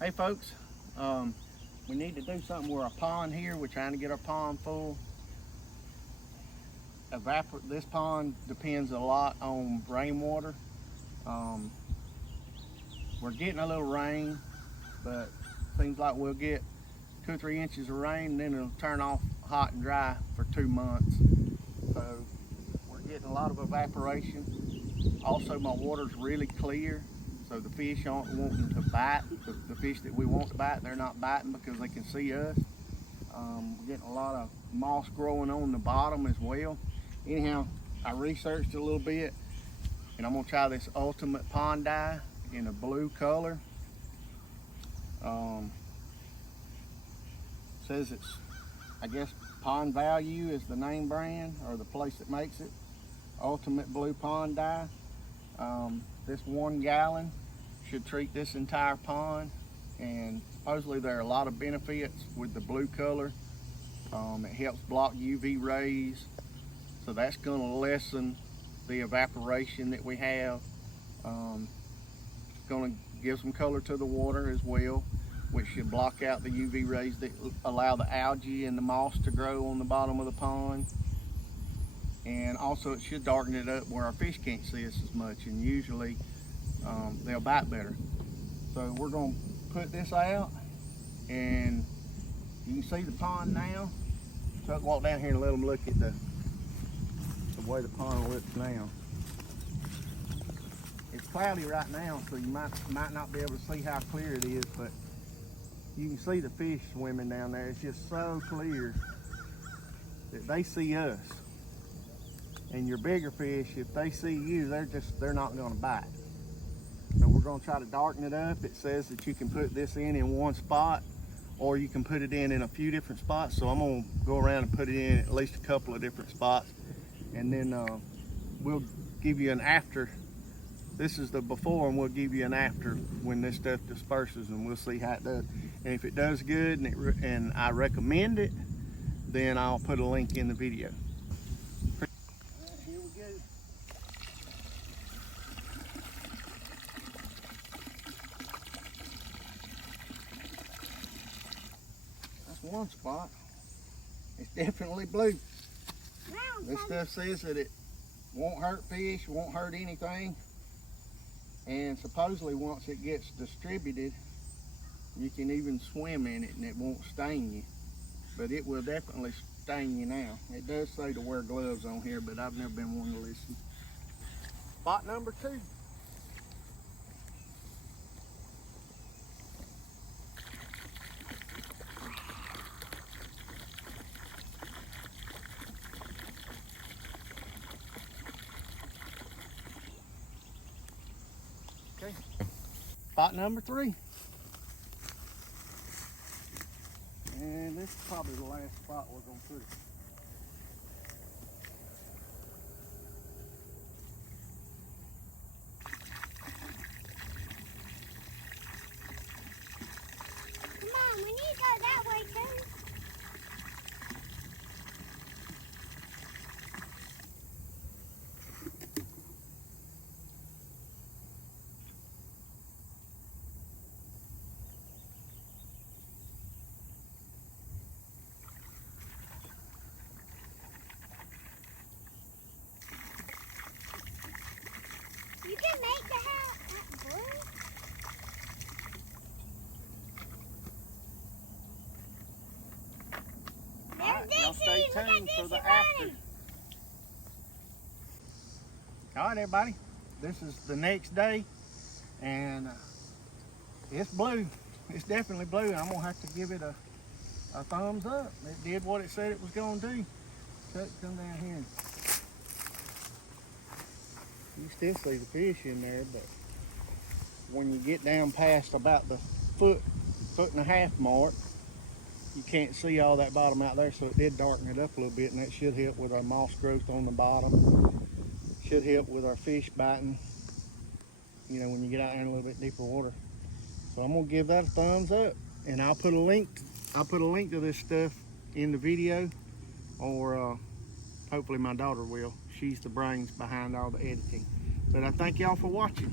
Hey folks, we need to do something with our pond here. We're trying to get our pond full. This pond depends a lot on rainwater. We're getting a little rain, but seems like we'll get 2 or 3 inches of rain and then it'll turn off hot and dry for 2 months. So we're getting a lot of evaporation. Also, my water's really clear, so the fish aren't wanting to bite. The fish that we want to bite, they're not biting because they can see us. We're getting a lot of moss growing on the bottom as well. Anyhow, I researched a little bit, and I'm gonna try this Ultimate Pond Dye in a blue color. Says it's, I guess, Pond Value is the name brand or the place that makes it. Ultimate Blue Pond Dye. This 1 gallon should treat this entire pond, and supposedly there are a lot of benefits with the blue color. It helps block UV rays, so that's going to lessen the evaporation that we have. It's going to give some color to the water as well, which should block out the UV rays that allow the algae and the moss to grow on the bottom of the pond. And also it should darken it up where our fish can't see us as much, and usually they'll bite better. So we're going to put this out, and you can see the pond now. So I can walk down here and let them look at the way the pond looks now. It's cloudy right now, so you might not be able to see how clear it is, but you can see the fish swimming down there. It's just so clear that they see us. And your bigger fish, if they see you, they're not going to bite. So we're going to try to darken it up. It says that you can put this in one spot, or you can put it in a few different spots. So I'm going to go around and put it in at least a couple of different spots, and then we'll give you an after. This is the before, and we'll give you an after when this stuff disperses, and we'll see how it does. And if it does good and I recommend it, then I'll put a link in the video. Here we go. That's one spot. It's definitely blue. This stuff says that it won't hurt fish, won't hurt anything. And supposedly once it gets distributed, you can even swim in it and it won't stain you. But it will definitely stain you now. It does say to wear gloves on here, but I've never been one to listen. Spot number 2. Okay. Spot number 3. And this is probably the last spot we're going to put it. Come on, we need to go that way too. You can make the house blue. Alright, y'all stay tuned for the after. Alright everybody, this is the next day, and it's blue. It's definitely blue. I'm gonna have to give it a thumbs up. It did what it said it was gonna do. So come down here. You still see the fish in there, but when you get down past about the foot and a half mark, you can't see all that bottom out there, so it did darken it up a little bit, and that should help with our moss growth on the bottom. Should help with our fish biting, you know, when you get out there in a little bit deeper water. So I'm gonna give that a thumbs up, and I'll put a link to this stuff in the video, or hopefully my daughter will. She's the brains behind all the editing. But I thank y'all for watching.